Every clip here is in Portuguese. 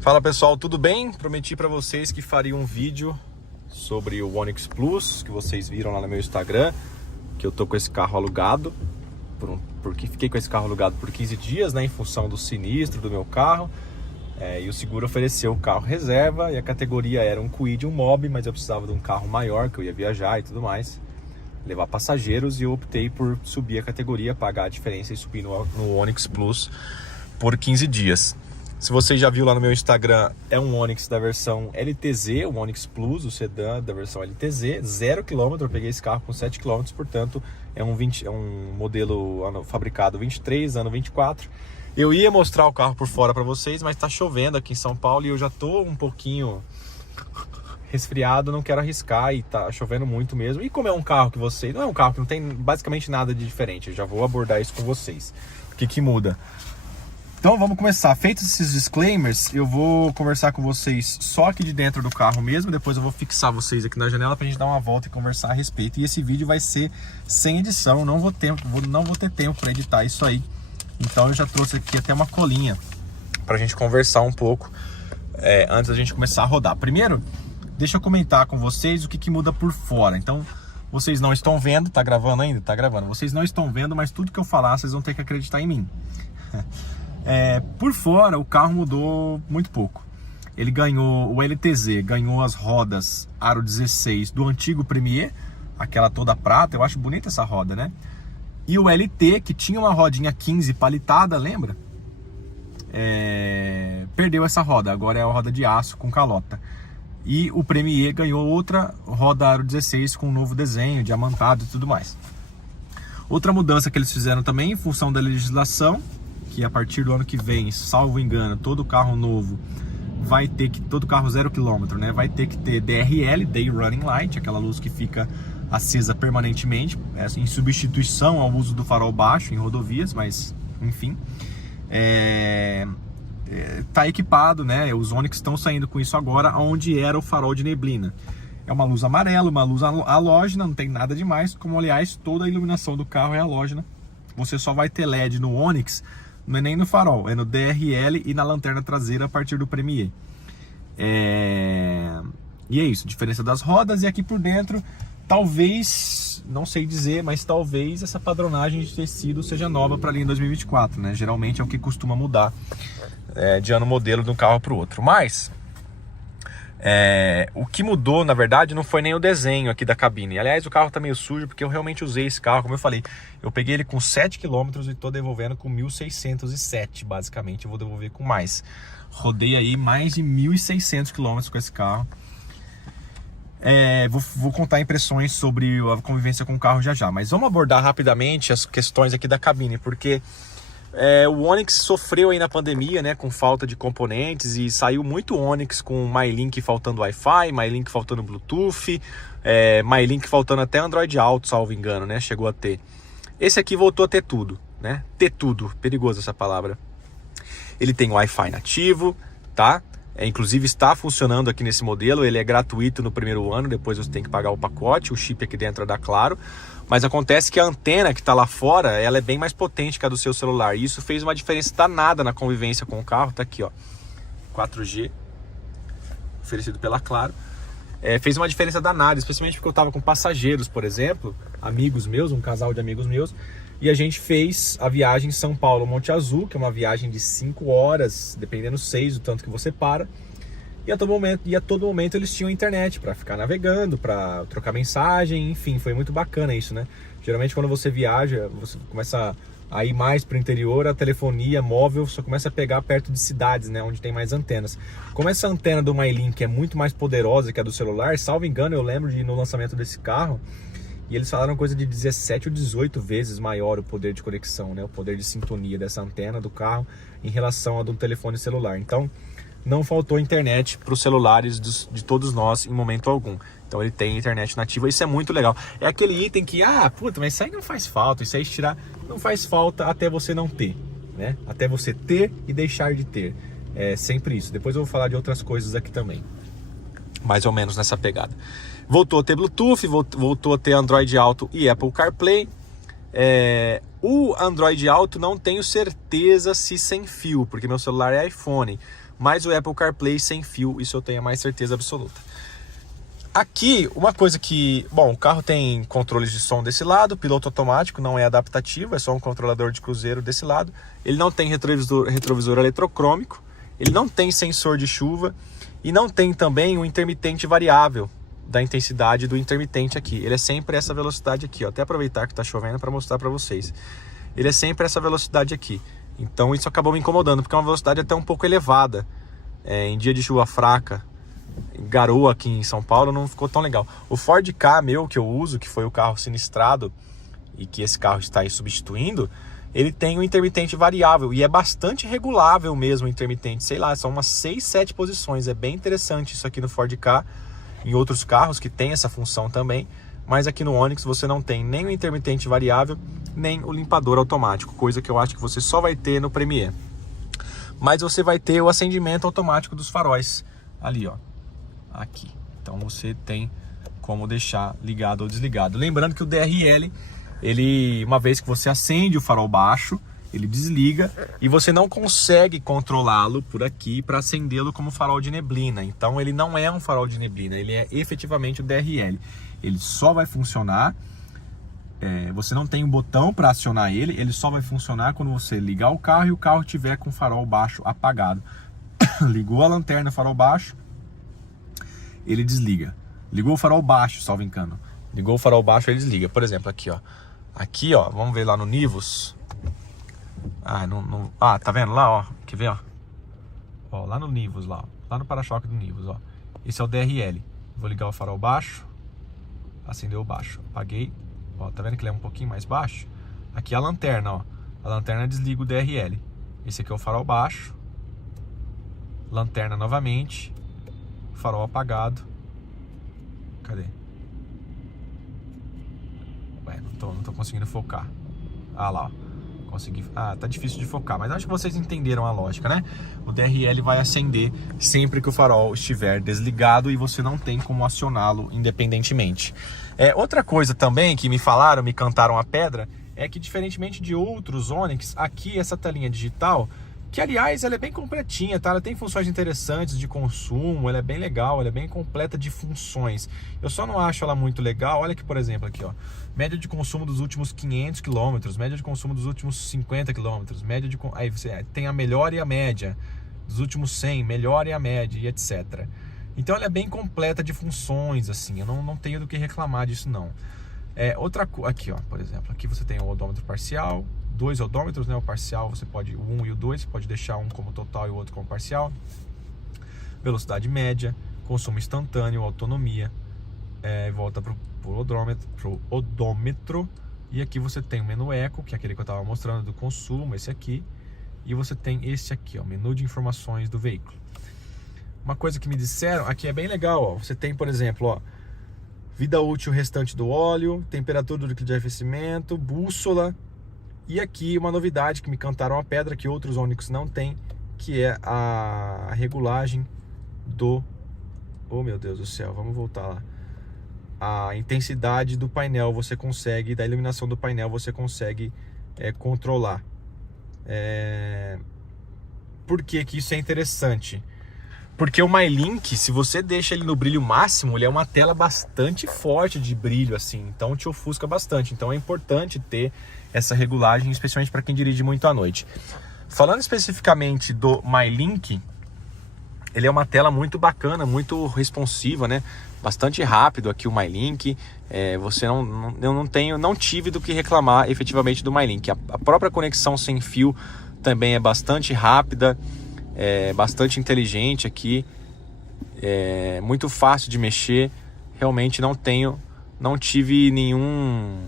Fala pessoal, tudo bem? Prometi para vocês que faria um vídeo sobre o Onix Plus, que vocês viram lá no meu Instagram, que eu tô com esse carro alugado, porque fiquei com esse carro alugado por 15 dias, né, em função do sinistro do meu carro, e o seguro ofereceu o carro reserva, e a categoria era um Kwid, um Mobi, mas eu precisava de um carro maior, que eu ia viajar e tudo mais, levar passageiros, e eu optei por subir a categoria, pagar a diferença e subir no Onix Plus por 15 dias. Se você já viu lá no meu Instagram, é um Onix da versão LTZ, o Onix Plus, o sedã da versão LTZ, 0 km, eu peguei esse carro com 7 km, portanto é um modelo fabricado 23, ano 24. Eu ia mostrar o carro por fora para vocês, mas tá chovendo aqui em São Paulo e eu já tô um pouquinho resfriado, não quero arriscar e tá chovendo muito mesmo. E como é um carro que não é um carro que não tem basicamente nada de diferente, eu já vou abordar isso com vocês. O que muda? Então vamos começar. Feitos esses disclaimers, eu vou conversar com vocês só aqui de dentro do carro mesmo. Depois eu vou fixar vocês aqui na janela pra gente dar uma volta e conversar a respeito. E esse vídeo vai ser sem edição, não vou ter tempo para editar isso aí. Então eu já trouxe aqui até uma colinha pra gente conversar um pouco antes da gente começar a rodar. Primeiro, deixa eu comentar com vocês o que muda por fora. Então, vocês não estão vendo, tá gravando ainda? Tá gravando. Vocês não estão vendo, mas tudo que eu falar, vocês vão ter que acreditar em mim. Por fora o carro mudou muito pouco. Ele ganhou, o LTZ ganhou as rodas aro 16 do antigo Premier, aquela toda prata, eu acho bonita essa roda, né? E o LT, que tinha uma rodinha 15 palitada, lembra? Perdeu essa roda, agora é a roda de aço com calota. E o Premier ganhou outra roda aro 16 com um novo desenho, diamantado e tudo mais. Outra mudança que eles fizeram também, em função da legislação, que a partir do ano que vem, salvo engano, todo carro novo vai ter que, todo carro 0 km, né, vai ter que ter DRL, Day Running Light, aquela luz que fica acesa permanentemente, em substituição ao uso do farol baixo em rodovias, mas enfim, tá equipado, né, os Onix estão saindo com isso agora, onde era o farol de neblina. É uma luz amarela, uma luz halógena, não tem nada demais, como aliás toda a iluminação do carro é halógena. Você só vai ter LED no Onix, não é nem no farol, é no DRL e na lanterna traseira a partir do Premier. E é isso, diferença das rodas. E aqui por dentro, talvez, não sei dizer, mas talvez essa padronagem de tecido seja nova para a linha 2024, né? Geralmente é o que costuma mudar de ano modelo de um carro para o outro. Mas o que mudou, na verdade, não foi nem o desenho aqui da cabine. Aliás, o carro tá meio sujo porque eu realmente usei esse carro, como eu falei. Eu peguei ele com 7 km e tô devolvendo com 1.607, basicamente. Eu vou devolver com mais. Rodei aí mais de 1.600 km com esse carro. Vou contar impressões sobre a convivência com o carro já. Mas vamos abordar rapidamente as questões aqui da cabine, porque o Onix sofreu aí na pandemia, né, com falta de componentes, e saiu muito Onix com MyLink faltando Wi-Fi, MyLink faltando Bluetooth, MyLink faltando até Android Auto, salvo engano, né, chegou a ter. Esse aqui voltou a ter tudo, né, ter tudo, perigoso essa palavra. Ele tem Wi-Fi nativo, tá? Inclusive está funcionando aqui nesse modelo, ele é gratuito no primeiro ano, depois você tem que pagar o pacote, o chip aqui dentro é da Claro. Mas acontece que a antena que está lá fora, ela é bem mais potente que a do seu celular. E isso fez uma diferença danada na convivência com o carro. Tá aqui, ó, 4G, oferecido pela Claro. Fez uma diferença danada, especialmente porque eu estava com passageiros, por exemplo, amigos meus, um casal de amigos meus. E a gente fez a viagem São Paulo-Monte Azul, que é uma viagem de 5 horas, dependendo 6, o tanto que você para. E a todo momento eles tinham internet para ficar navegando, para trocar mensagem, enfim, foi muito bacana isso, né? Geralmente quando você viaja, você começa a ir mais para o interior, a telefonia móvel só começa a pegar perto de cidades, né, onde tem mais antenas. Como essa antena do MyLink é muito mais poderosa que a do celular, salvo engano, eu lembro de ir no lançamento desse carro, e eles falaram coisa de 17 ou 18 vezes maior o poder de conexão, né, o poder de sintonia dessa antena do carro em relação a do telefone celular. Então, não faltou internet para os celulares de todos nós em momento algum. Então ele tem internet nativa, isso é muito legal. É aquele item que, puta, mas isso aí não faz falta, isso aí tirar não faz falta até você não ter, né? Até você ter e deixar de ter. É sempre isso. Depois eu vou falar de outras coisas aqui também. Mais ou menos nessa pegada. Voltou a ter Bluetooth, voltou a ter Android Auto e Apple CarPlay. O Android Auto não tenho certeza se sem fio, porque meu celular é iPhone, mas o Apple CarPlay sem fio, isso eu tenho a mais certeza absoluta. Aqui, uma coisa que... Bom, o carro tem controles de som desse lado, piloto automático, não é adaptativo, é só um controlador de cruzeiro desse lado. Ele não tem retrovisor eletrocrômico, ele não tem sensor de chuva e não tem também um intermitente variável da intensidade do intermitente aqui. Ele é sempre essa velocidade aqui, ó. Até aproveitar que está chovendo para mostrar para vocês. Ele é sempre essa velocidade aqui. Então isso acabou me incomodando, porque é uma velocidade até um pouco elevada. Em dia de chuva fraca, garoa aqui em São Paulo, não ficou tão legal. O Ford Ka meu que eu uso, que foi o carro sinistrado e que esse carro está aí substituindo, ele tem um intermitente variável e é bastante regulável mesmo o intermitente. Sei lá, são umas 6, 7 posições. É bem interessante isso aqui no Ford Ka. Em outros carros que tem essa função também, mas aqui no Onix você não tem nem o intermitente variável, nem o limpador automático, coisa que eu acho que você só vai ter no Premier. Mas você vai ter o acendimento automático dos faróis, ali ó, aqui. Então você tem como deixar ligado ou desligado. Lembrando que o DRL, ele, uma vez que você acende o farol baixo, ele desliga e você não consegue controlá-lo por aqui para acendê-lo como farol de neblina. Então ele não é um farol de neblina, ele é efetivamente o DRL. Ele só vai funcionar, você não tem um botão para acionar ele, ele só vai funcionar quando você ligar o carro e o carro tiver com o farol baixo apagado. Ligou a lanterna, farol baixo, ele desliga. Ligou o farol baixo, salvo engano. Ligou o farol baixo, ele desliga. Por exemplo, aqui ó. Aqui ó, vamos ver lá no Nivus. Tá vendo lá, ó? Quer ver, ó? Lá no Nivus, lá no para-choque do Nivus, ó. Esse é o DRL. Vou ligar o farol baixo. Acendeu o baixo. Apaguei. Ó, tá vendo que ele é um pouquinho mais baixo? Aqui é a lanterna, ó. A lanterna desliga o DRL. Esse aqui é o farol baixo. Lanterna novamente. Farol apagado. Cadê? Ué, não tô conseguindo focar. Ah lá, ó. Consegui. Tá difícil de focar, mas acho que vocês entenderam a lógica, né? O DRL vai acender sempre que o farol estiver desligado e você não tem como acioná-lo independentemente. Outra coisa também que me falaram, me cantaram a pedra, é que diferentemente de outros Onix, aqui essa telinha digital, que aliás ela é bem completinha, tá? Ela tem funções interessantes de consumo, ela é bem legal, ela é bem completa de funções. Eu só não acho ela muito legal. Olha aqui, por exemplo, aqui ó, média de consumo dos últimos 500 km, média de consumo dos últimos 50 km, média de... Aí você tem a melhor e a média dos últimos 100, melhor e a média e etc. Então ela é bem completa de funções, assim, eu não tenho do que reclamar disso não. Aqui ó, por exemplo, aqui você tem o odômetro parcial, 2 odômetros, né? O parcial você pode, o 1 e o 2, você pode deixar um como total e o outro como parcial. Velocidade média, consumo instantâneo, autonomia, volta pro odômetro. E aqui você tem o menu Eco, que é aquele que eu estava mostrando do consumo, esse aqui. E você tem esse aqui, ó, menu de informações do veículo. Uma coisa que me disseram, aqui é bem legal, ó. Você tem, por exemplo, ó, vida útil restante do óleo, temperatura do líquido de arrefecimento, bússola. E aqui uma novidade que me cantaram a pedra, que outros Onix não tem, que é a regulagem do... Oh meu Deus do céu, vamos voltar lá. A intensidade do painel você consegue, da iluminação do painel você consegue controlar. Por que que isso é interessante? Porque o MyLink, se você deixa ele no brilho máximo, ele é uma tela bastante forte de brilho, assim, então te ofusca bastante. Então é importante ter essa regulagem, especialmente para quem dirige muito à noite. Falando especificamente do MyLink, ele é uma tela muito bacana, muito responsiva, né? Bastante rápido aqui o MyLink. Eu não tive do que reclamar efetivamente do MyLink. A própria conexão sem fio também é bastante rápida, bastante inteligente aqui, muito fácil de mexer. Realmente não tive nenhum...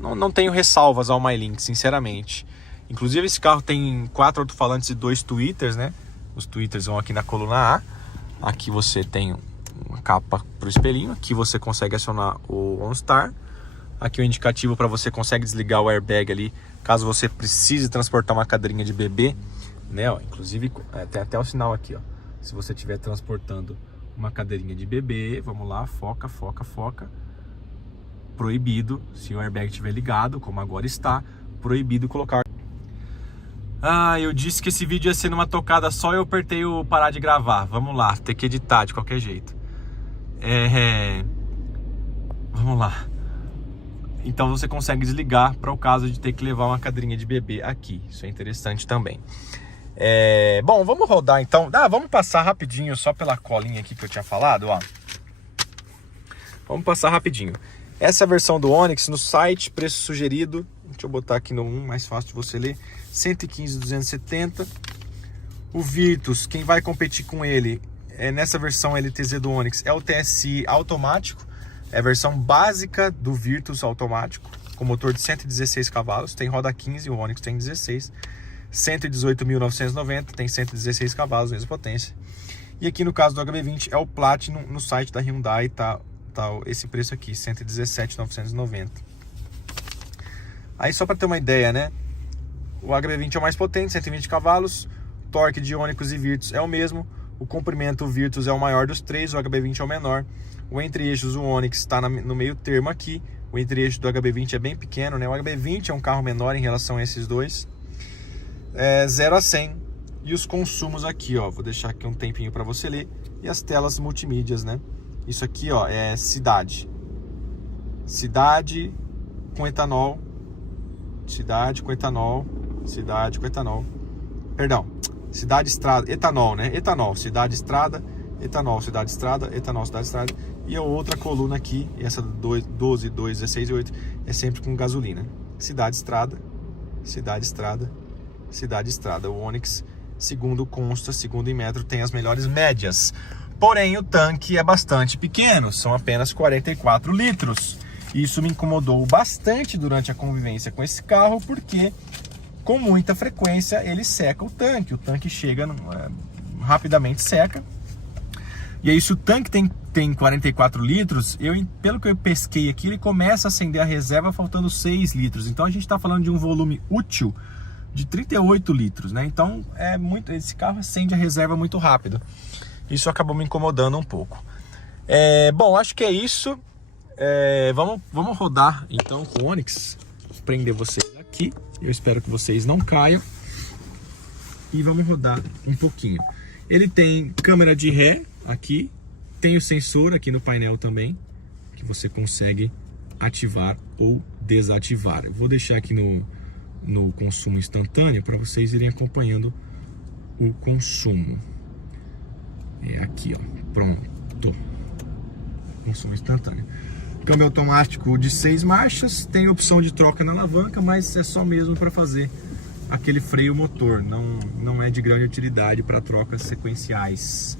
Não tenho ressalvas ao MyLink, sinceramente. Inclusive esse carro tem 4 alto-falantes e 2 tweeters, né? Os tweeters vão aqui na coluna A. Aqui você tem uma capa para o espelhinho. Aqui você consegue acionar o OnStar. Aqui o indicativo para você consegue desligar o airbag ali, caso você precise transportar uma cadeirinha de bebê, né? Ó, inclusive tem até o sinal aqui, ó. Se você estiver transportando uma cadeirinha de bebê, vamos lá, foca. Proibido, se o airbag estiver ligado, como agora está. proibido colocar. Ah, eu disse que esse vídeo ia ser numa tocada só e eu apertei o parar de gravar. Vamos lá, ter que editar de qualquer jeito. Vamos lá. Então você consegue desligar para o caso de ter que levar uma cadeirinha de bebê aqui. Isso é interessante também. Bom, vamos rodar então. Vamos passar rapidinho só pela colinha aqui que eu tinha falado, ó. Vamos passar rapidinho. Essa é a versão do Onix no site, preço sugerido. Deixa eu botar aqui no 1, mais fácil de você ler. 115.270. O Virtus, quem vai competir com ele nessa versão LTZ do Onix é o TSI automático. É a versão básica do Virtus automático, com motor de 116 cavalos. Tem roda 15, o Onix tem 16. 118.990, tem 116 cavalos, mesma potência. E aqui no caso do HB20 é o Platinum, no site da Hyundai tá esse preço aqui, 117.990. Aí só para ter uma ideia, né? O HB20 é o mais potente, 120 cavalos. Torque de Onix e Virtus é o mesmo. O comprimento, o Virtus é o maior dos três, o HB20 é o menor. O entre-eixos, o Onix está no meio termo aqui. O entre-eixo do HB20 é bem pequeno, né? O HB20 é um carro menor em relação a esses dois. 0 a 100. E os consumos aqui, ó. Vou deixar aqui um tempinho para você ler. E as telas multimídias, né? Isso aqui, ó, é cidade. Cidade com etanol. Cidade com etanol. Cidade com etanol. Perdão. Cidade, estrada, etanol, né? Etanol, cidade, estrada, etanol, cidade, estrada, etanol, cidade, estrada. E a outra coluna aqui, essa 12, 2, 16 e 8, é sempre com gasolina. Cidade, estrada, cidade, estrada, cidade, estrada. O Onix, segundo consta, segundo Inmetro, tem as melhores médias. Porém, o tanque é bastante pequeno, são apenas 44 litros. Isso me incomodou bastante durante a convivência com esse carro, porque com muita frequência ele seca o tanque chega, rapidamente seca. E aí se o tanque tem 44 litros, pelo que eu pesquei aqui, ele começa a acender a reserva faltando 6 litros. Então a gente está falando de um volume útil de 38 litros, né? Então esse carro acende a reserva muito rápido. Isso acabou me incomodando um pouco. Bom, acho que é isso. Vamos rodar então com o Onix. Vou prender vocês aqui. Eu espero que vocês não caiam. E vamos rodar um pouquinho. Ele tem câmera de ré aqui. Tem o sensor aqui no painel também, que você consegue ativar ou desativar. Eu vou deixar aqui no consumo instantâneo para vocês irem acompanhando o consumo. Aqui, ó, pronto. Consumo instantâneo. Câmbio automático de 6 marchas, tem opção de troca na alavanca, mas é só mesmo para fazer aquele freio motor, não é de grande utilidade para trocas sequenciais.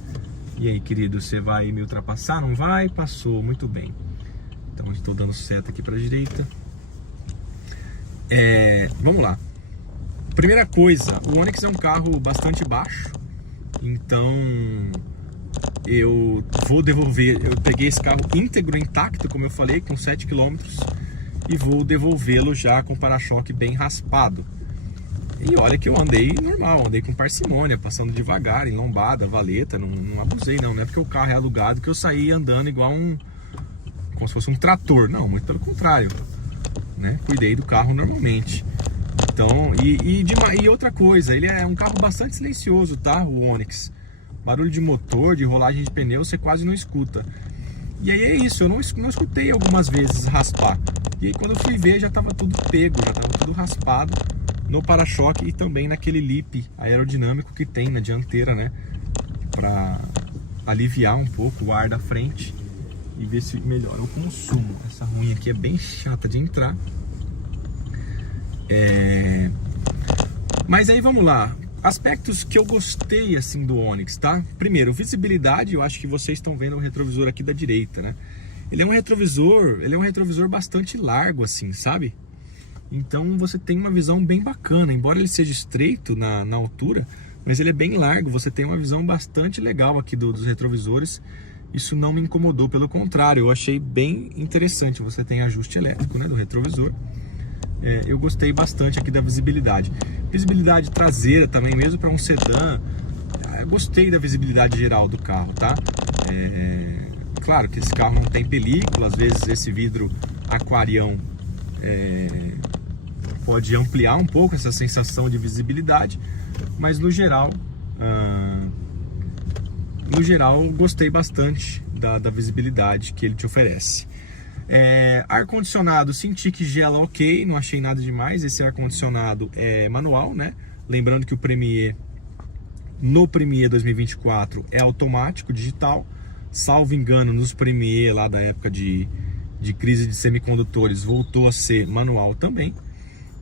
E aí, querido, você vai me ultrapassar? Não vai? Passou, muito bem. Então estou dando seta aqui para a direita. Vamos lá. Primeira coisa, o Onix é um carro bastante baixo, então eu vou devolver. Eu peguei esse carro íntegro, intacto, como eu falei, com 7 km, e vou devolvê-lo já com para-choque bem raspado. E olha que eu andei normal, andei com parcimônia, passando devagar, em lombada, valeta, não abusei não é porque o carro é alugado que eu saí andando igual como se fosse um trator, não, muito pelo contrário, né? Cuidei do carro normalmente. Então, e outra coisa, ele é um carro bastante silencioso, tá? O Onix. Barulho de motor, de rolagem de pneu, você quase não escuta. E aí é isso, eu não escutei algumas vezes raspar. E aí quando eu fui ver já estava tudo pego, já estava tudo raspado no para-choque e também naquele lip aerodinâmico que tem na dianteira, né? Para aliviar um pouco o ar da frente e ver se melhora o consumo. Essa ruim aqui é bem chata de entrar. Mas aí vamos lá. Aspectos que eu gostei assim do Onix, tá? Primeiro, visibilidade. Eu acho que vocês estão vendo o retrovisor aqui da direita, né? Ele é um retrovisor bastante largo assim, sabe? Então você tem uma visão bem bacana, embora ele seja estreito na altura, mas ele é bem largo, você tem uma visão bastante legal aqui dos retrovisores. Isso não me incomodou, pelo contrário, eu achei bem interessante. Você tem ajuste elétrico, né, do retrovisor. Eu gostei bastante aqui da visibilidade. Visibilidade traseira também, mesmo para um sedã. Eu gostei da visibilidade geral do carro, tá? Claro que esse carro não tem película, às vezes esse vidro aquarião pode ampliar um pouco essa sensação de visibilidade, mas no geral gostei bastante da visibilidade que ele te oferece. Ar-condicionado, senti que gela ok, não achei nada demais. Esse ar-condicionado é manual, né? Lembrando que no Premier 2024 é automático, digital. Salvo engano, nos Premier lá da época de crise de semicondutores voltou a ser manual também.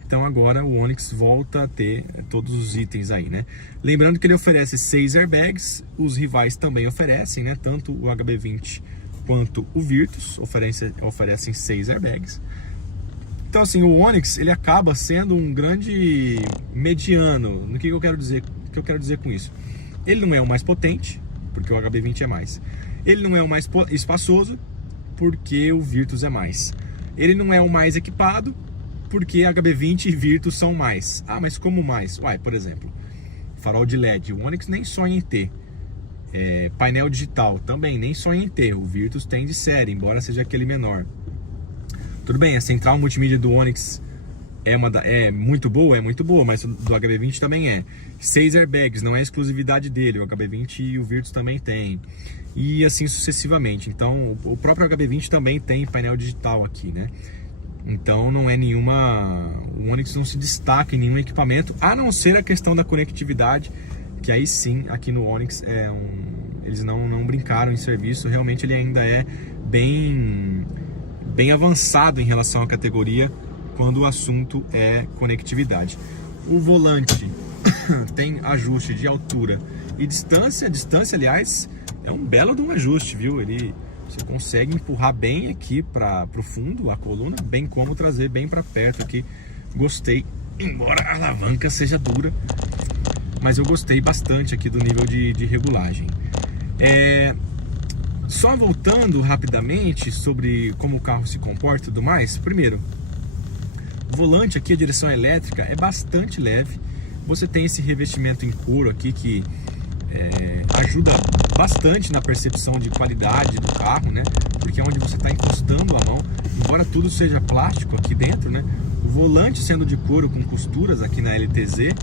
Então agora o Onix volta a ter todos os itens aí, né? Lembrando que ele oferece 6 airbags, os rivais também oferecem, né? Tanto o HB20 quanto o Virtus oferecem 6 airbags. Então assim, o Onix ele acaba sendo um grande mediano. No que eu quero dizer? O que eu quero dizer com isso? Ele não é o mais potente, porque o HB20 é mais. Ele não é o mais espaçoso, porque o Virtus é mais. Ele não é o mais equipado, porque HB20 e Virtus são mais. Ah, mas como mais? Uai, por exemplo, farol de LED. O Onix nem sonha em ter. Painel digital também nem sonha em ter. O Virtus tem de série, embora seja aquele menor. Tudo bem, a central multimídia do Onix é muito boa, mas do HB20 também é. 6 airbags, não é exclusividade dele. O HB20 e o Virtus também tem. E assim sucessivamente. Então, o próprio HB20 também tem painel digital aqui, né? Então não é nenhuma... O Onix não se destaca em nenhum equipamento, a não ser a questão da conectividade, que aí sim, aqui no Onix eles não brincaram em serviço. Realmente ele ainda é bem avançado em relação à categoria quando o assunto é conectividade. O volante tem ajuste de altura e distância. Distância, aliás, é um belo de um ajuste, viu? Você consegue empurrar bem aqui para o fundo a coluna, bem como trazer bem para perto aqui. Gostei, embora a alavanca seja dura, mas eu gostei bastante aqui do nível de regulagem. Só voltando rapidamente sobre como o carro se comporta e tudo mais. Primeiro, o volante aqui, a direção elétrica é bastante leve. Você tem esse revestimento em couro aqui que ajuda bastante na percepção de qualidade do carro, né? Porque é onde você está encostando a mão, embora tudo seja plástico aqui dentro, né? O volante sendo de couro com costuras aqui na LTZ,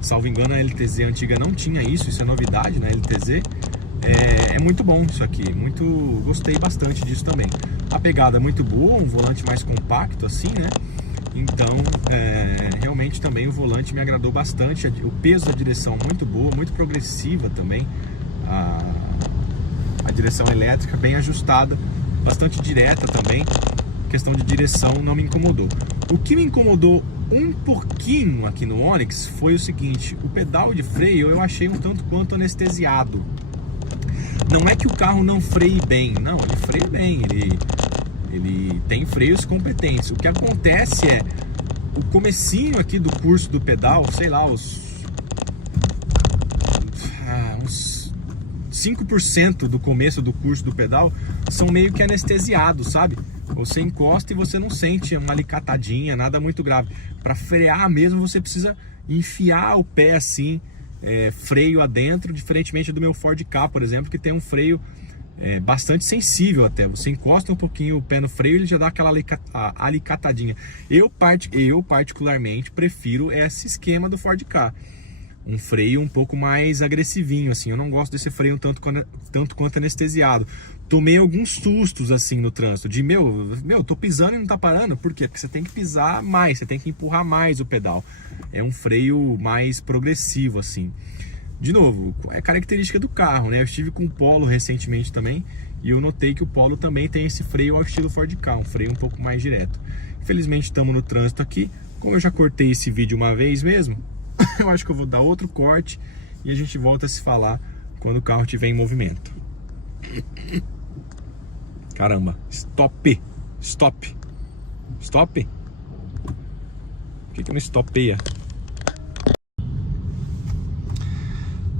salvo engano a LTZ antiga não tinha isso é novidade na LTZ. É muito bom isso aqui, gostei bastante disso também. A pegada é muito boa, um volante mais compacto assim, né? Então, realmente também o volante me agradou bastante. O peso da direção muito boa, muito progressiva também. A direção elétrica bem ajustada, bastante direta também. A questão de direção não me incomodou. O que me incomodou um pouquinho aqui no Onix foi o seguinte: o pedal de freio eu achei um tanto quanto anestesiado. Não é que o carro não freie bem, não, ele freia bem, ele tem freios competentes. O que acontece o comecinho aqui do curso do pedal, sei lá, uns 5% do começo do curso do pedal são meio que anestesiados, sabe? Você encosta e você não sente uma alicatadinha, nada muito grave. Para frear mesmo você precisa enfiar o pé assim, freio adentro, diferentemente do meu Ford Ka, por exemplo, que tem um freio bastante sensível até. Você encosta um pouquinho o pé no freio, ele já dá aquela alicatadinha. Eu particularmente prefiro esse esquema do Ford Ka, um freio um pouco mais agressivinho assim. Eu não gosto desse freio tanto quanto anestesiado. Tomei alguns sustos assim no trânsito, de tô pisando e não tá parando. Por quê? Porque você tem que pisar mais, você tem que empurrar mais o pedal. É um freio mais progressivo assim. De novo, é característica do carro, né? Eu estive com o Polo recentemente também e eu notei que o Polo também tem esse freio ao estilo Ford Ka, um freio um pouco mais direto. Infelizmente estamos no trânsito aqui. Como eu já cortei esse vídeo uma vez mesmo, eu acho que eu vou dar outro corte e a gente volta a se falar quando o carro estiver em movimento. Caramba, stop. Por que não stopeia?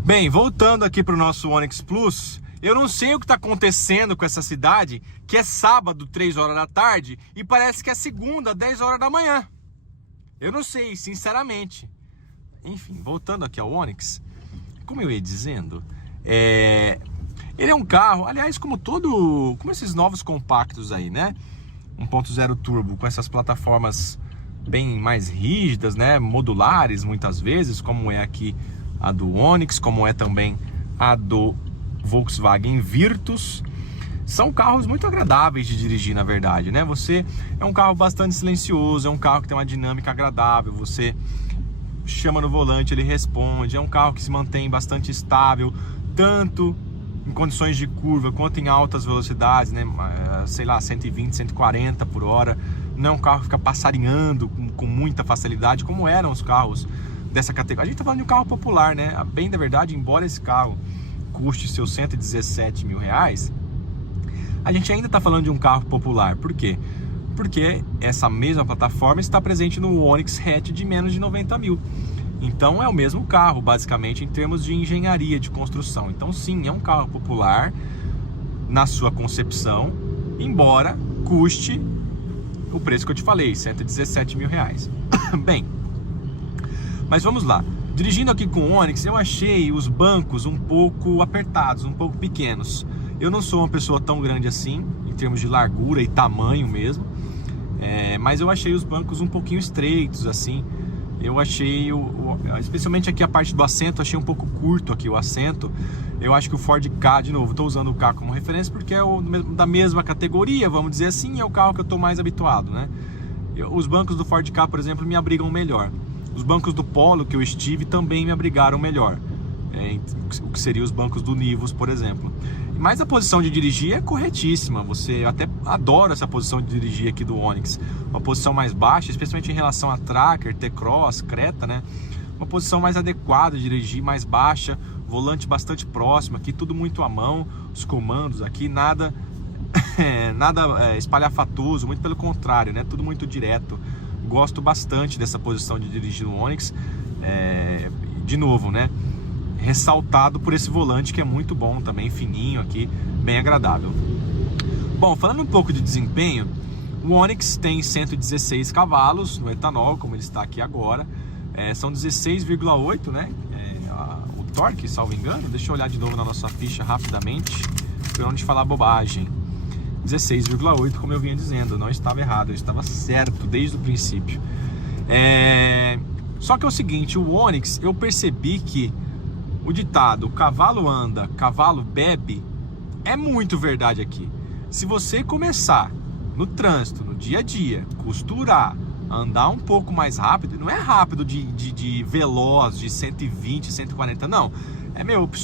Bem, voltando aqui para o nosso Onix Plus, eu não sei o que está acontecendo com essa cidade, que é sábado, 3 horas da tarde, e parece que é segunda, 10 horas da manhã. Eu não sei, sinceramente. Enfim, voltando aqui ao Onix, como eu ia dizendo, ele é um carro, aliás, como esses novos compactos aí, né? 1.0 turbo com essas plataformas bem mais rígidas, né? Modulares muitas vezes, como é aqui a do Onix, como é também a do Volkswagen Virtus. São carros muito agradáveis de dirigir, na verdade, né? É um carro bastante silencioso, é um carro que tem uma dinâmica agradável, você chama no volante, ele responde, é um carro que se mantém bastante estável, tanto em condições de curva quanto em altas velocidades, né? Sei lá, 120, 140 por hora. Não é um carro que fica passarinhando com muita facilidade, como eram os carros dessa categoria. A gente tá falando de um carro popular, né? Bem da verdade, embora esse carro custe seus 117 mil reais, a gente ainda está falando de um carro popular. Por quê? Porque essa mesma plataforma está presente no Onix Hatch de menos de 90 mil. Então é o mesmo carro, basicamente, em termos de engenharia, de construção. Então sim, é um carro popular na sua concepção, embora custe o preço que eu te falei, 117 mil reais. Bem, mas vamos lá. Dirigindo aqui com o Onix, eu achei os bancos um pouco apertados, um pouco pequenos. Eu não sou uma pessoa tão grande assim, em termos de largura e tamanho mesmo, mas eu achei os bancos um pouquinho estreitos, assim. Eu achei, especialmente aqui a parte do assento, achei um pouco curto aqui o assento. Eu acho que o Ford Ka, de novo, estou usando o Ka como referência porque é da mesma categoria, vamos dizer assim, é o carro que eu estou mais habituado, né? Os bancos do Ford Ka, por exemplo, me abrigam melhor. Os bancos do Polo que eu estive também me abrigaram melhor, o que seriam os bancos do Nivus, por exemplo. Mas a posição de dirigir é corretíssima. Você até adora essa posição de dirigir aqui do Onix. Uma posição mais baixa, especialmente em relação a Tracker, T-Cross, Creta, né? Uma posição mais adequada de dirigir, mais baixa, volante bastante próximo, aqui tudo muito à mão, os comandos aqui, nada espalhafatoso, muito pelo contrário, né? Tudo muito direto. Gosto bastante dessa posição de dirigir no Onix. De novo, né? Ressaltado por esse volante que é muito bom também, fininho aqui, bem agradável. Bom, falando um pouco de desempenho, o Onix tem 116 cavalos no etanol, como ele está aqui agora. São 16,8, né? O torque, salvo engano. Deixa eu olhar de novo na nossa ficha rapidamente, para não te falar bobagem. 16,8, como eu vinha dizendo, não estava errado, eu estava certo desde o princípio. Só que é o seguinte, o Onix, eu percebi que o ditado cavalo anda, cavalo bebe é muito verdade aqui. Se você começar no trânsito, no dia a dia, costurar, andar um pouco mais rápido, não é rápido de veloz, de 120, 140, não.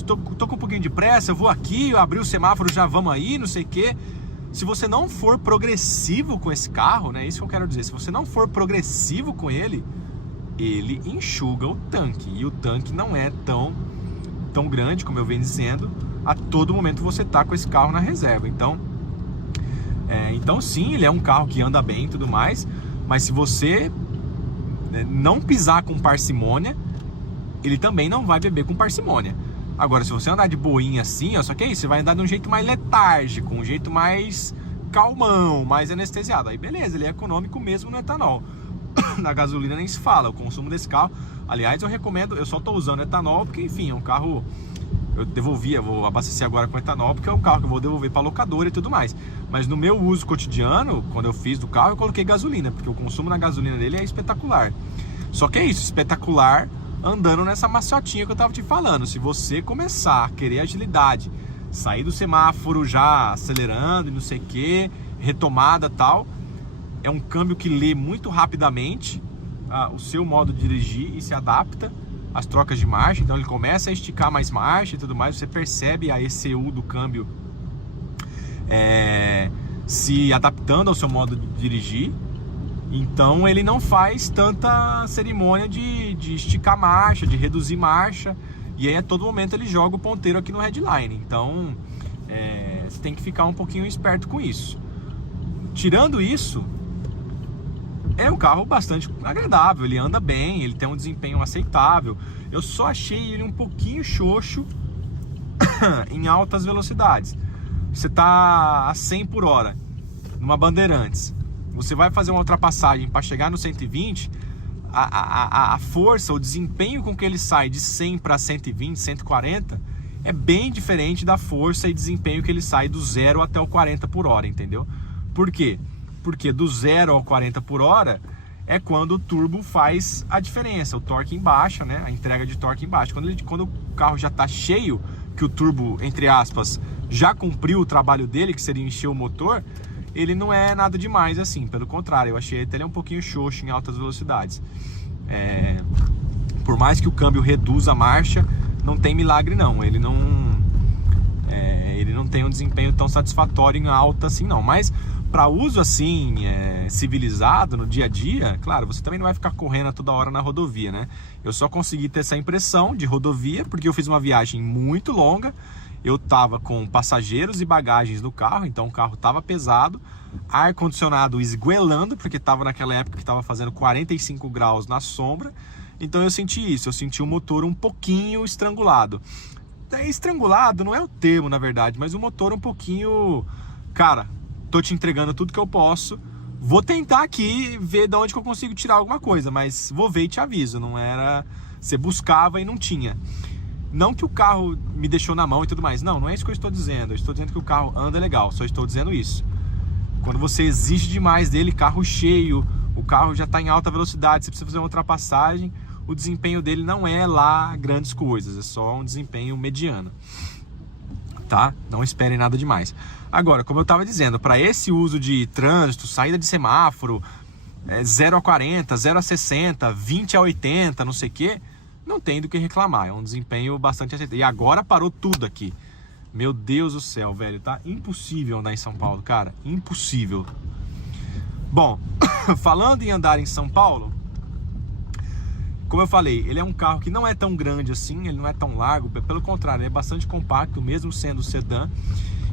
Tô com um pouquinho de pressa, eu vou aqui, eu abri o semáforo, já vamos aí, não sei o quê. Se você não for progressivo com esse carro, né, isso que eu quero dizer, se você não for progressivo com ele enxuga o tanque, e o tanque não é tão grande, como eu venho dizendo, a todo momento você tá com esse carro na reserva. Então sim, ele é um carro que anda bem e tudo mais, mas se você não pisar com parcimônia, ele também não vai beber com parcimônia. Agora, se você andar de boinha assim, só que aí você vai andar de um jeito mais letárgico, um jeito mais calmão, mais anestesiado. Aí beleza, ele é econômico mesmo no etanol. Na gasolina nem se fala, o consumo desse carro. Aliás, eu recomendo, eu só estou usando etanol porque, enfim, é um carro... Eu vou abastecer agora com etanol porque é um carro que eu vou devolver para locadora e tudo mais. Mas no meu uso cotidiano, quando eu fiz do carro, eu coloquei gasolina, porque o consumo na gasolina dele é espetacular. Só que é isso, espetacular andando nessa maciotinha que eu estava te falando. Se você começar a querer agilidade, sair do semáforo já acelerando e não sei o que, retomada e tal, é um câmbio que lê muito rapidamente o seu modo de dirigir e se adapta às trocas de marcha. Então ele começa a esticar mais marcha e tudo mais. Você percebe a ECU do câmbio se adaptando ao seu modo de dirigir. Então ele não faz tanta cerimônia de esticar marcha, de reduzir marcha. E aí a todo momento ele joga o ponteiro aqui no headline. Então você tem que ficar um pouquinho esperto com isso. Tirando isso, é um carro bastante agradável, ele anda bem, ele tem um desempenho aceitável. Eu só achei ele um pouquinho xoxo em altas velocidades. Você está a 100 por hora numa Bandeirantes, você vai fazer uma ultrapassagem para chegar no 120, a força, o desempenho com que ele sai de 100 para 120, 140 é bem diferente da força e desempenho que ele sai do 0 até o 40 por hora, entendeu? Por quê? Porque do 0 ao 40 por hora é quando o turbo faz a diferença, o torque em baixa, né? A entrega de torque em baixa. Quando o carro já está cheio, que o turbo, entre aspas, já cumpriu o trabalho dele, que seria encher o motor, ele não é nada demais assim, pelo contrário, eu achei ele um pouquinho xoxo em altas velocidades. Por mais que o câmbio reduza a marcha, não tem milagre não, ele não tem um desempenho tão satisfatório em alta assim não, mas para uso assim, civilizado, no dia a dia, claro, você também não vai ficar correndo a toda hora na rodovia, né? Eu só consegui ter essa impressão de rodovia porque eu fiz uma viagem muito longa, eu tava com passageiros e bagagens no carro, então o carro tava pesado, ar-condicionado esguelando, porque tava naquela época que tava fazendo 45 graus na sombra, então eu senti isso, eu senti o motor um pouquinho estrangulado. Estrangulado não é o termo, na verdade, mas o motor um pouquinho... Cara, tô te entregando tudo que eu posso, vou tentar aqui ver de onde que eu consigo tirar alguma coisa, mas vou ver e te aviso, não era... Você buscava e não tinha. Não que o carro me deixou na mão e tudo mais, não é isso que eu estou dizendo, eu estou dizendo que o carro anda legal, só estou dizendo isso. Quando você exige demais dele, carro cheio, o carro já está em alta velocidade, você precisa fazer uma ultrapassagem, o desempenho dele não é lá grandes coisas, é só um desempenho mediano, tá? Não esperem nada demais. Agora, como eu estava dizendo, para esse uso de trânsito, saída de semáforo, 0 a 40, 0 a 60, 20 a 80, não sei o que, não tem do que reclamar, é um desempenho bastante aceitável. E agora parou tudo aqui. Meu Deus do céu, velho, tá impossível andar em São Paulo, cara, impossível. Bom, falando em andar em São Paulo, como eu falei, ele é um carro que não é tão grande assim, ele não é tão largo, pelo contrário, ele é bastante compacto, mesmo sendo sedã.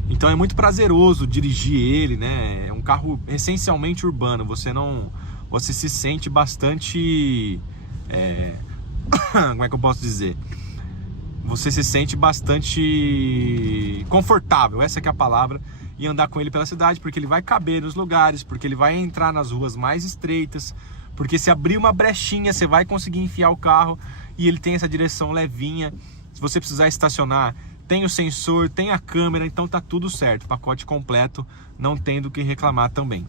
Então é muito prazeroso dirigir ele, né? É um carro essencialmente urbano, você se sente bastante... como é que eu posso dizer? Você se sente bastante confortável, essa que é a palavra, em andar com ele pela cidade, porque ele vai caber nos lugares, porque ele vai entrar nas ruas mais estreitas, porque se abrir uma brechinha, você vai conseguir enfiar o carro e ele tem essa direção levinha. Se você precisar estacionar, tem o sensor, tem a câmera, então tá tudo certo, pacote completo, não tem do que reclamar também.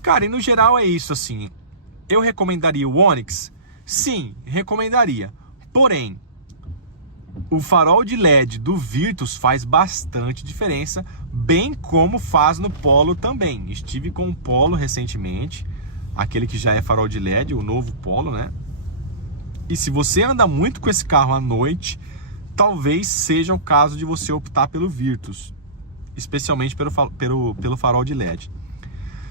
Cara, e no geral é isso, assim. Eu recomendaria o Onix? Sim, recomendaria. Porém, o farol de LED do Virtus faz bastante diferença, bem como faz no Polo também. Estive com o Polo recentemente, aquele que já é farol de LED, o novo Polo, né? E se você anda muito com esse carro à noite, talvez seja o caso de você optar pelo Virtus, especialmente pelo farol de LED.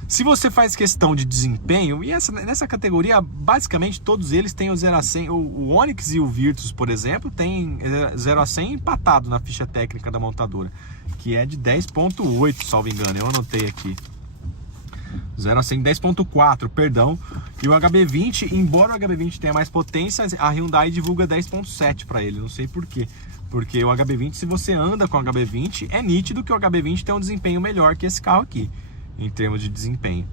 Se você faz questão de desempenho, e nessa categoria, basicamente todos eles têm o 0 a 100. O Onix e o Virtus, por exemplo, tem 0 a 100 empatado na ficha técnica da montadora, que é de 10.8, salvo engano, eu anotei aqui. 0 a 100, 10.4, perdão. E o HB20, embora o HB20 tenha mais potência, a Hyundai divulga 10.7 para ele, não sei por quê. Porque o HB20, se você anda com o HB20, é nítido que o HB20 tem um desempenho melhor que esse carro aqui, em termos de desempenho.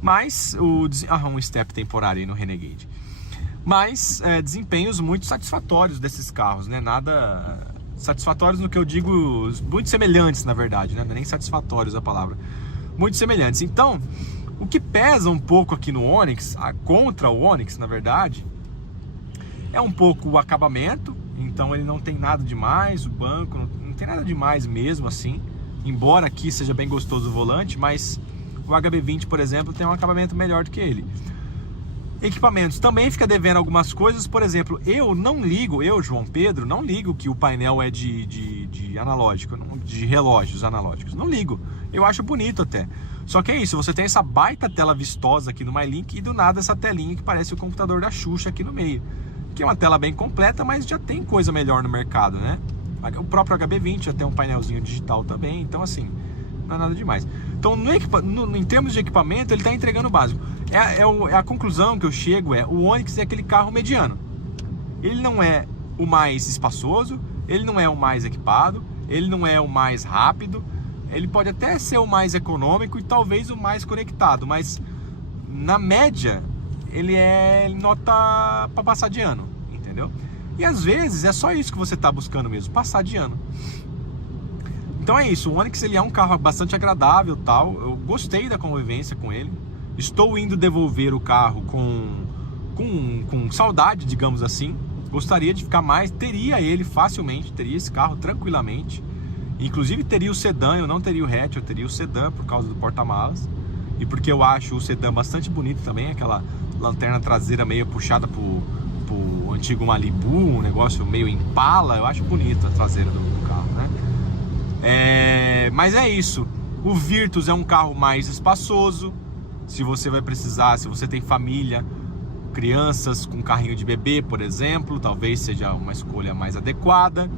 Mas um step temporário aí no Renegade. Mas desempenhos muito satisfatórios desses carros, né? Nada satisfatórios no que eu digo, muito semelhantes, na verdade, né? Não é nem satisfatórios a palavra, muito semelhantes. Então, o que pesa um pouco aqui no Onix, contra o Onix, na verdade, é um pouco o acabamento. Então ele não tem nada demais, o banco não tem nada demais mesmo assim. Embora aqui seja bem gostoso o volante, mas o HB20, por exemplo, tem um acabamento melhor do que ele. Equipamentos também fica devendo algumas coisas. Por exemplo, eu, João Pedro, não ligo que o painel é de analógico, de relógios analógicos. Não ligo. Eu acho bonito até. Só que é isso, você tem essa baita tela vistosa aqui no MyLink e do nada essa telinha que parece o computador da Xuxa aqui no meio. Que é uma tela bem completa, mas já tem coisa melhor no mercado, né? O próprio HB20 já tem um painelzinho digital também, então assim, não é nada demais. Então, em termos de equipamento, ele está entregando o básico. A conclusão que eu chego o Onix é aquele carro mediano. Ele não é o mais espaçoso, ele não é o mais equipado, ele não é o mais rápido, ele pode até ser o mais econômico e talvez o mais conectado, mas na média, ele nota para passar de ano, entendeu? E às vezes é só isso que você está buscando mesmo, passar de ano. Então é isso, o Onix ele é um carro bastante agradável, tal. Eu gostei da convivência com ele, Estou indo devolver o carro com saudade, digamos assim. Gostaria de ficar mais, teria ele facilmente, teria esse carro tranquilamente. Inclusive teria o sedã, eu não teria o hatch, eu teria o sedã por causa do porta-malas. E porque eu acho o sedã bastante bonito também, aquela lanterna traseira meio puxada pro antigo Malibu, um negócio meio Impala, eu acho bonito a traseira do carro, né? Mas é isso, o Virtus é um carro mais espaçoso, se você vai precisar, se você tem família, crianças com carrinho de bebê, por exemplo, talvez seja uma escolha mais adequada.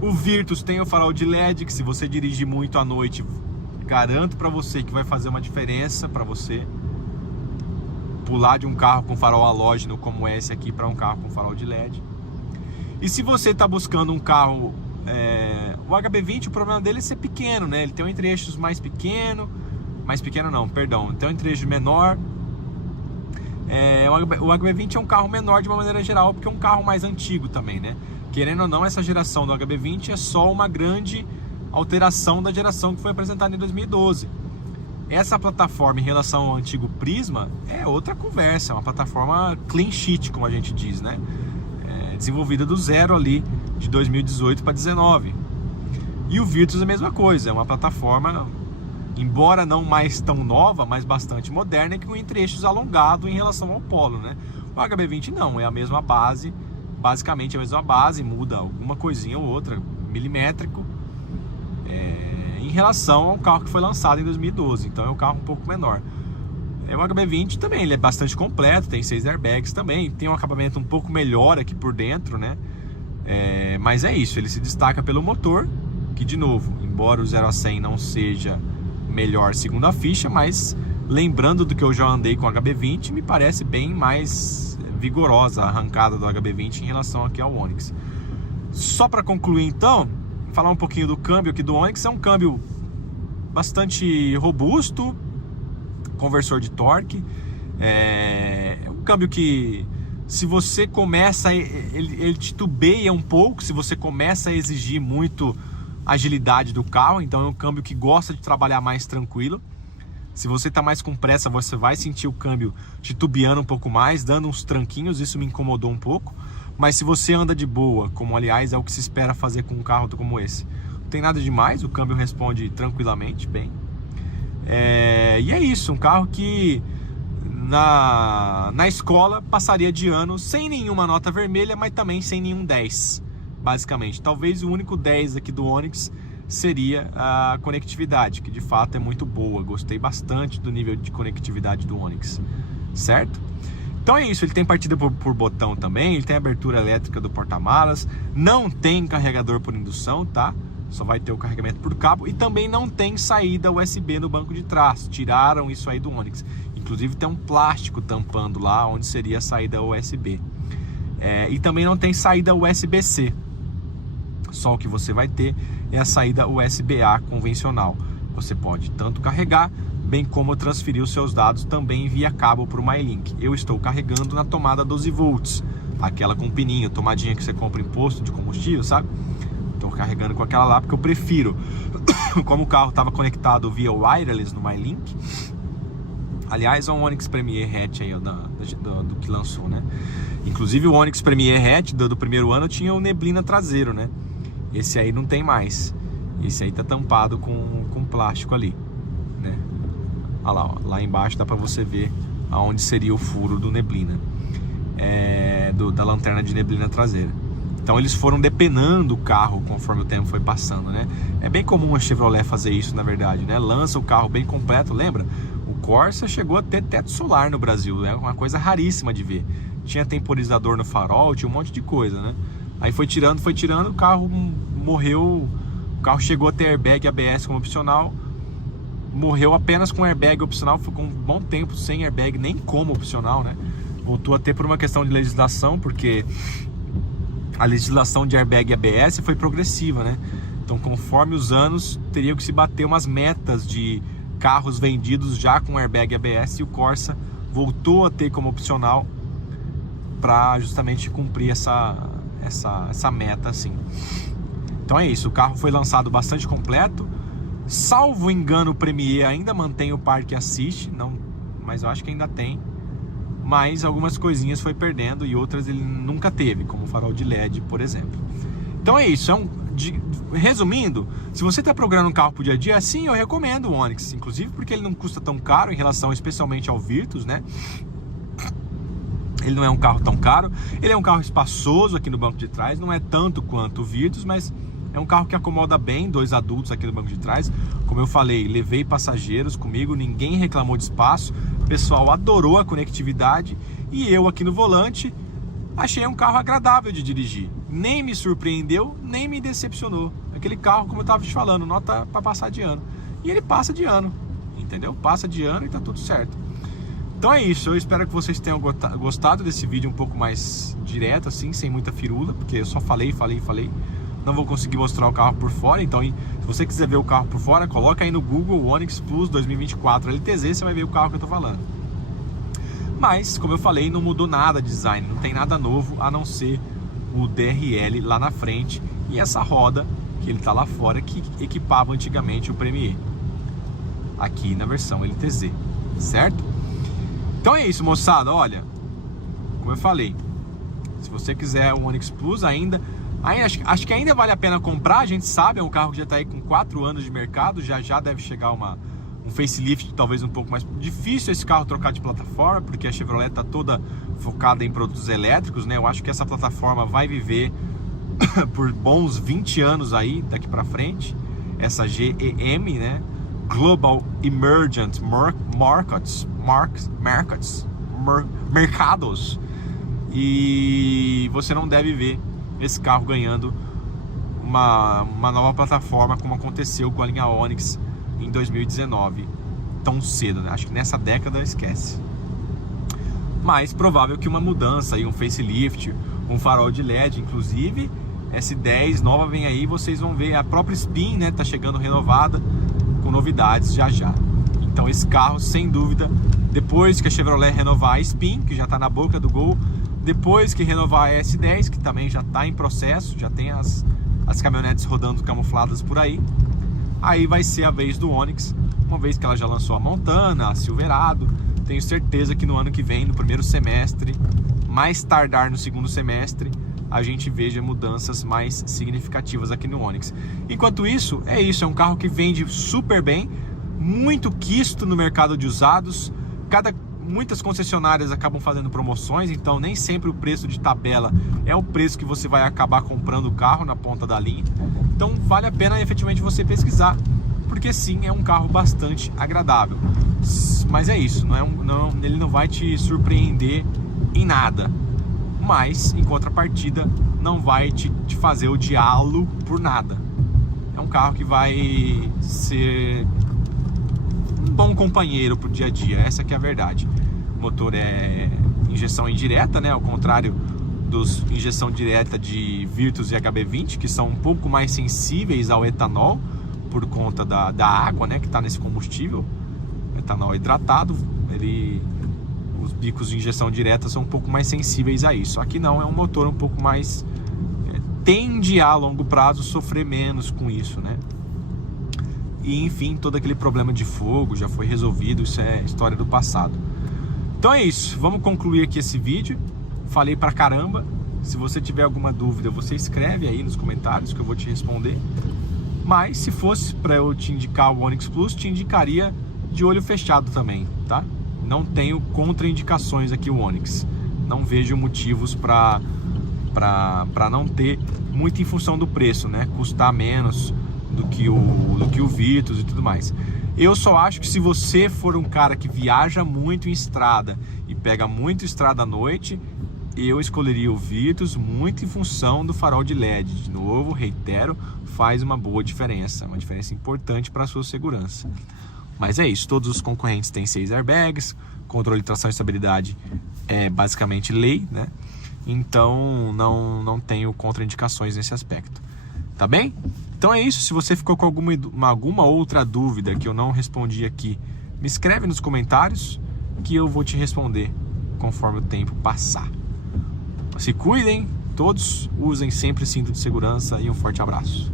O Virtus tem o farol de LED, que se você dirigir muito à noite, garanto para você que vai fazer uma diferença para você pular de um carro com farol halógeno como esse aqui para um carro com farol de LED. E se você está buscando um carro, o HB20, o problema dele é ser pequeno, né? Ele tem um entre-eixos mais pequeno não, perdão, tem um entre-eixo menor. O HB20 é um carro menor de uma maneira geral, porque é um carro mais antigo também, né? Querendo ou não, essa geração do HB20 é só uma grande alteração da geração que foi apresentada em 2012. Essa plataforma em relação ao antigo Prisma é outra conversa, é uma plataforma clean sheet, como a gente diz, né? Desenvolvida do zero ali, de 2018 para 2019. E o Virtus é a mesma coisa, é uma plataforma, embora não mais tão nova, mas bastante moderna, e com entre-eixos alongado em relação ao Polo, né? O HB20 não, é a mesma base, basicamente a mesma base, muda alguma coisinha ou outra, milimétrico, em relação ao carro que foi lançado em 2012, então é um carro um pouco menor. O HB20 também, ele é bastante completo, tem 6 airbags também, tem um acabamento um pouco melhor aqui por dentro, né? Mas é isso, ele se destaca pelo motor, que de novo, embora o 0 a 100 não seja melhor segundo a ficha, mas lembrando do que eu já andei com o HB20, me parece bem mais vigorosa a arrancada do HB20 em relação aqui ao Onix. Só para concluir então, falar um pouquinho do câmbio aqui do Onix. É um câmbio bastante robusto, conversor de torque, é um câmbio que, se você começa, ele titubeia um pouco se você começa a exigir muito agilidade do carro, então é um câmbio que gosta de trabalhar mais tranquilo. Se você está mais com pressa, você vai sentir o câmbio titubeando um pouco mais, dando uns tranquinhos, isso me incomodou um pouco. Mas se você anda de boa, como aliás é o que se espera fazer com um carro como esse, não tem nada demais, o câmbio responde tranquilamente, bem. E é isso, um carro que na escola passaria de ano sem nenhuma nota vermelha, mas também sem nenhum 10, basicamente. Talvez o único 10 aqui do Onix seria a conectividade, que de fato é muito boa. Gostei bastante do nível de conectividade do Onix, certo? Então é isso, ele tem partida por botão também, ele tem abertura elétrica do porta-malas, não tem carregador por indução, tá? Só vai ter o carregamento por cabo, e também não tem saída USB no banco de trás, tiraram isso aí do Onix. Inclusive tem um plástico tampando lá onde seria a saída USB. E também não tem saída USB-C, só o que você vai ter é a saída USB-A convencional. Você pode tanto carregar, bem como transferir os seus dados também via cabo para o MyLink. Eu estou carregando na tomada 12 volts, aquela com pininho, tomadinha que você compra em posto de combustível, sabe? Estou carregando com aquela lá porque eu prefiro. Como o carro estava conectado via wireless no MyLink, aliás, é um Onix Premier Hatch aí do que lançou, né? Inclusive o Onix Premier Hatch do primeiro ano tinha o neblina traseiro, né? Esse aí não tem mais. Esse aí tá tampado com plástico ali, né? Olha lá, ó, lá embaixo dá para você ver aonde seria o furo do neblina, da lanterna de neblina traseira. Então eles foram depenando o carro conforme o tempo foi passando, né? É bem comum a Chevrolet fazer isso, na verdade, né? Lança o carro bem completo, lembra? O Corsa chegou a ter teto solar no Brasil, é uma coisa raríssima de ver. Tinha temporizador no farol, tinha um monte de coisa, né? Aí foi tirando, o carro morreu. O carro chegou a ter airbag ABS como opcional, morreu apenas com airbag opcional, ficou um bom tempo sem airbag nem como opcional, né? Voltou a ter por uma questão de legislação, porque a legislação de airbag ABS foi progressiva, né? Então, conforme os anos, teria que se bater umas metas de carros vendidos já com airbag ABS, e o Corsa voltou a ter como opcional para justamente cumprir essa meta, assim. Então é isso, o carro foi lançado bastante completo. Salvo engano, o Premier ainda mantém o Park Assist, não, mas eu acho que ainda tem. Mas algumas coisinhas foi perdendo e outras ele nunca teve, como o farol de LED, por exemplo. Então é isso, resumindo, se você está procurando um carro para o dia a dia, sim, eu recomendo o Onix, inclusive porque ele não custa tão caro em relação especialmente ao Virtus, né? Ele não é um carro tão caro, ele é um carro espaçoso aqui no banco de trás, não é tanto quanto o Virtus, mas é um carro que acomoda bem 2 adultos aqui no banco de trás. Como eu falei, levei passageiros comigo, ninguém reclamou de espaço, o pessoal adorou a conectividade e eu aqui no volante achei um carro agradável de dirigir. Nem me surpreendeu, nem me decepcionou. Aquele carro, como eu estava te falando, nota para passar de ano. E ele passa de ano, entendeu? Passa de ano e tá tudo certo. Então é isso, eu espero que vocês tenham gostado desse vídeo um pouco mais direto, assim, sem muita firula, porque eu só falei. Não vou conseguir mostrar o carro por fora, então se você quiser ver o carro por fora, coloca aí no Google Onix Plus 2024 LTZ, você vai ver o carro que eu tô falando. Mas, como eu falei, não mudou nada de design, não tem nada novo a não ser o DRL lá na frente e essa roda que ele tá lá fora que equipava antigamente o Premier, aqui na versão LTZ, certo? Então é isso, moçada, olha, como eu falei, se você quiser o Onix Plus acho que ainda vale a pena comprar, a gente sabe, é um carro que já está aí com 4 anos de mercado, já deve chegar um facelift talvez um pouco mais difícil esse carro trocar de plataforma, porque a Chevrolet está toda focada em produtos elétricos, né? Eu acho que essa plataforma vai viver por bons 20 anos aí, daqui para frente, essa GEM, né? Global Emergent Mercados, e você não deve ver esse carro ganhando uma nova plataforma como aconteceu com a linha Onix em 2019 tão cedo, né? Acho que nessa década esquece. Mas provável que uma mudança aí, um facelift, um farol de LED, inclusive S10 nova vem aí, vocês vão ver a própria Spin, né, tá chegando renovada com novidades já. Então esse carro, sem dúvida, depois que a Chevrolet renovar a Spin, que já está na boca do gol, depois que renovar a S10, que também já está em processo, já tem as caminhonetes rodando camufladas por aí vai ser a vez do Onix, uma vez que ela já lançou a Montana, a Silverado. Tenho certeza que no ano que vem, no primeiro semestre, mais tardar no segundo semestre, a gente veja mudanças mais significativas aqui no Onix. Enquanto isso, é um carro que vende super bem, muito quisto no mercado de usados. Muitas concessionárias acabam fazendo promoções, então nem sempre o preço de tabela é o preço que você vai acabar comprando o carro na ponta da linha. Então vale a pena efetivamente você pesquisar, porque sim, é um carro bastante agradável. Mas é isso, ele não vai te surpreender em nada, mas em contrapartida não vai te fazer odiá-lo por nada. É um carro que vai ser um bom companheiro pro dia a dia, essa que é a verdade. O motor é injeção indireta, né? Ao contrário dos injeção direta de Virtus e HB20, que são um pouco mais sensíveis ao etanol por conta da água, né, que está nesse combustível. O etanol hidratado, os bicos de injeção direta são um pouco mais sensíveis a isso. Aqui não, é um motor um pouco mais tende a longo prazo sofrer menos com isso, né? E enfim, todo aquele problema de fogo já foi resolvido, isso é história do passado. Então é isso, vamos concluir aqui esse vídeo. Falei pra caramba. Se você tiver alguma dúvida, você escreve aí nos comentários que eu vou te responder. Mas se fosse para eu te indicar o Onix Plus, te indicaria de olho fechado também, tá? Não tenho contraindicações aqui o Onix. Não vejo motivos para não ter, muito em função do preço, né? Custar menos do que o Virtus e tudo mais. Eu só acho que se você for um cara que viaja muito em estrada e pega muito estrada à noite, eu escolheria o Virtus muito em função do farol de LED. De novo, reitero, faz uma boa diferença, uma diferença importante para a sua segurança. Mas é isso, todos os concorrentes têm 6 airbags, controle de tração e estabilidade é basicamente lei, né? Então não tenho contraindicações nesse aspecto. Tá bem? Então é isso, se você ficou com alguma outra dúvida que eu não respondi aqui, me escreve nos comentários que eu vou te responder conforme o tempo passar. Se cuidem, todos usem sempre cinto de segurança e um forte abraço.